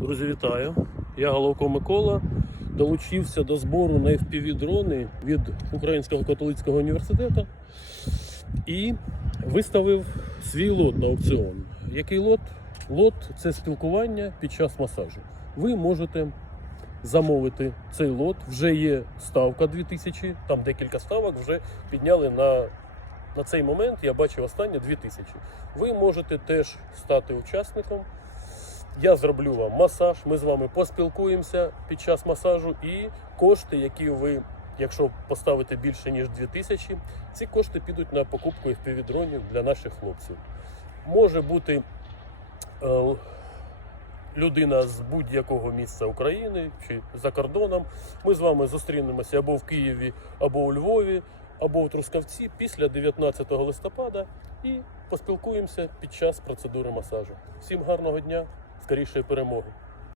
Друзі, вітаю! Я Головко Микола. Долучився до збору на FPV дрони від Українського католицького університету і виставив свій лот на аукціон. Який лот? Лот це спілкування під час масажу. Ви можете замовити цей лот. Вже є ставка 2000, там декілька ставок вже підняли на, на цей момент. Я бачив останнє 2000. Ви можете теж стати учасником. Я зроблю вам масаж. Ми з вами поспілкуємося під час масажу, і кошти, які ви, якщо поставите більше ніж 2000, ці кошти підуть на покупку FPV-дронів для наших хлопців. Може бути е, людина з будь-якого місця України чи за кордоном. Ми з вами зустрінемося або в Києві, або у Львові, або у Трускавці після 19 листопада і поспілкуємося під час процедури масажу. Всім гарного дня, скорішої перемоги!